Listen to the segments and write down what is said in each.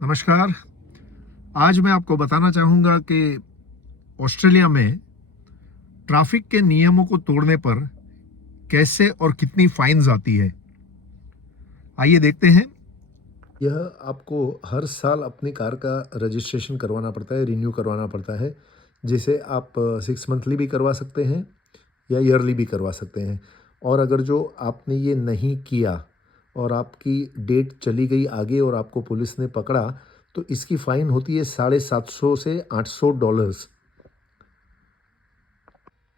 नमस्कार। आज मैं आपको बताना चाहूँगा कि ऑस्ट्रेलिया में ट्रैफिक के नियमों को तोड़ने पर कैसे और कितनी फाइन्स आती है। आइए देखते हैं। यह आपको हर साल अपनी कार का रजिस्ट्रेशन करवाना पड़ता है, रिन्यू करवाना पड़ता है, जिसे आप 6 मंथली भी करवा सकते हैं या ईयरली भी करवा सकते हैं। और अगर जो आपने ये नहीं किया और आपकी डेट चली गई आगे और आपको पुलिस ने पकड़ा, तो इसकी फ़ाइन होती है $750 से $800।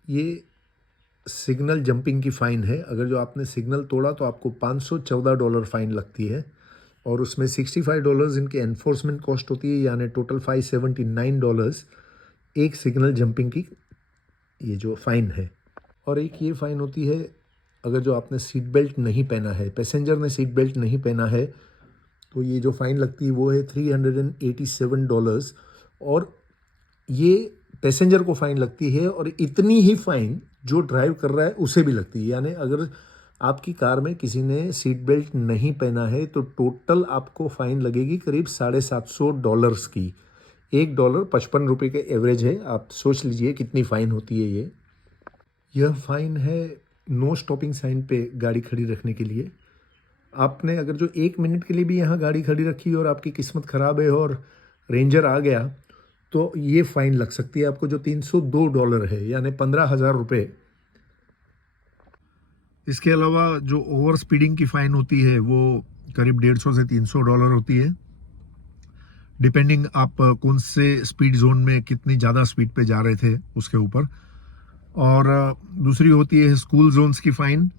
ये सिग्नल जंपिंग की फ़ाइन है। अगर जो आपने सिग्नल तोड़ा तो आपको $514 फ़ाइन लगती है और उसमें $65 इनकी एनफोर्समेंट कॉस्ट होती है, यानी टोटल $579 एक सिग्नल जंपिंग की ये जो फ़ाइन है। और एक ये फ़ाइन होती है अगर जो आपने सीट बेल्ट नहीं पहना है, पैसेंजर ने सीट बेल्ट नहीं पहना है, तो ये जो फ़ाइन लगती है वो है $387। और ये पैसेंजर को फ़ाइन लगती है और इतनी ही फ़ाइन जो ड्राइव कर रहा है उसे भी लगती है। यानी अगर आपकी कार में किसी ने सीट बेल्ट नहीं पहना है तो टोटल आपको फ़ाइन लगेगी करीब $750 की। $1 ₹55 के एवरेज है। आप सोच लीजिए कितनी फ़ाइन होती है ये। यह फ़ाइन है नो स्टॉपिंग साइन पे गाड़ी खड़ी रखने के लिए। आपने अगर जो 1 मिनट के लिए भी यहाँ गाड़ी खड़ी रखी और आपकी किस्मत ख़राब है और रेंजर आ गया, तो ये फ़ाइन लग सकती है आपको, जो $302 है, यानी 15,000 रुपये। इसके अलावा जो ओवर स्पीडिंग की फ़ाइन होती है वो करीब $150 से $300 होती है, डिपेंडिंग आप कौन से स्पीड जोन में कितनी ज़्यादा स्पीड पे जा रहे थे उसके ऊपर। और दूसरी होती है स्कूल जोन्स की फ़ाइन।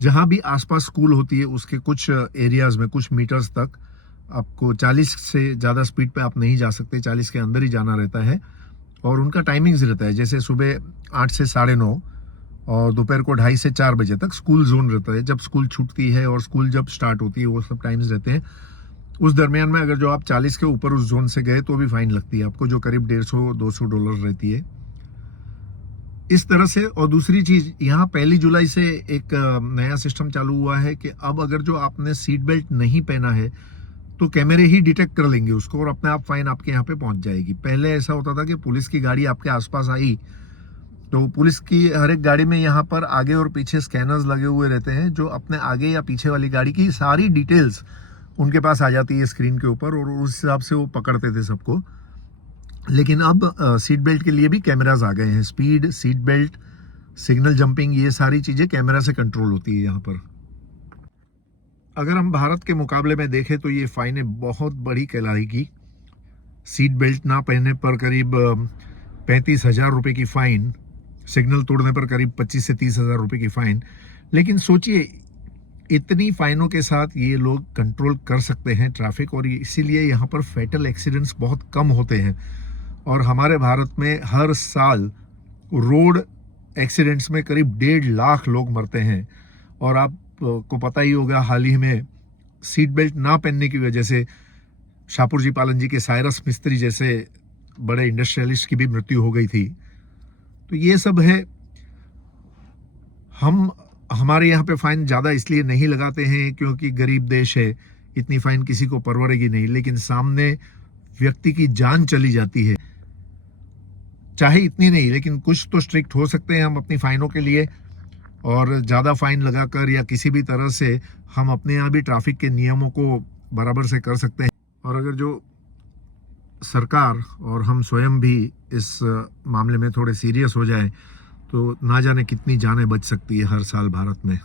जहाँ भी आसपास स्कूल होती है उसके कुछ एरियाज़ में कुछ मीटर्स तक आपको 40 से ज़्यादा स्पीड पे आप नहीं जा सकते, 40 के अंदर ही जाना रहता है। और उनका टाइमिंग्स रहता है, जैसे सुबह 8 से 9:30 और दोपहर को 2:30 से 4 बजे तक स्कूल जोन रहता है। जब स्कूल छूटती है और स्कूल जब स्टार्ट होती है वो सब टाइम्स रहते हैं। उस दरमियान में अगर जो आप 40 के ऊपर उस जोन से गए तो भी फाइन लगती है आपको, जो करीब $150-200 रहती है इस तरह से। और दूसरी चीज, यहाँ 1 जुलाई से एक नया सिस्टम चालू हुआ है कि अब अगर जो आपने सीट बेल्ट नहीं पहना है तो कैमरे ही डिटेक्ट कर लेंगे उसको और अपने आप फाइन आपके यहाँ पे पहुंच जाएगी। पहले ऐसा होता था कि पुलिस की गाड़ी आपके आसपास आई तो पुलिस की हर एक गाड़ी में यहाँ पर आगे और पीछे स्कैनर्स लगे हुए रहते हैं, जो अपने आगे या पीछे वाली गाड़ी की सारी डिटेल्स उनके पास आ जाती है स्क्रीन के ऊपर और उस हिसाब से वो पकड़ते थे सबको। लेकिन अब सीट बेल्ट के लिए भी कैमराज आ गए हैं। Speed, seat belt, signal jumping, ये सारी चीज़ें कैमरा से कंट्रोल होती है यहाँ पर। अगर हम भारत के मुकाबले में देखें तो ये फाइनें बहुत बड़ी कहलाएगी। सीट बेल्ट ना पहनने पर करीब 35,000 रुपये की फ़ाइन, सिग्नल तोड़ने पर करीब 25 से 30,000 रुपये की फ़ाइन। लेकिन सोचिए, इतनी फाइनों के साथ ये लोग कंट्रोल कर सकते हैं ट्रैफिक, और इसीलिए यहाँ पर फैटल एक्सीडेंट्स बहुत कम होते हैं। और हमारे भारत में हर साल रोड एक्सीडेंट्स में करीब 1.5 लाख लोग मरते हैं। और आप को पता ही होगा, हाल ही में सीट बेल्ट ना पहनने की वजह से शाहपुर जी पालन जी के साइरस मिस्त्री जैसे बड़े इंडस्ट्रियलिस्ट की भी मृत्यु हो गई थी। तो ये सब है। हम हमारे यहाँ पे फाइन ज़्यादा इसलिए नहीं लगाते हैं क्योंकि गरीब देश है, इतनी फाइन किसी को परवड़ेगी नहीं। लेकिन सामने व्यक्ति की जान चली जाती है, चाहे इतनी नहीं लेकिन कुछ तो स्ट्रिक्ट हो सकते हैं हम अपनी फाइनों के लिए। और ज़्यादा फाइन लगाकर या किसी भी तरह से हम अपने यहाँ भी ट्रैफिक के नियमों को बराबर से कर सकते हैं। और अगर जो सरकार और हम स्वयं भी इस मामले में थोड़े सीरियस हो जाए तो ना जाने कितनी जानें बच सकती है हर साल भारत में।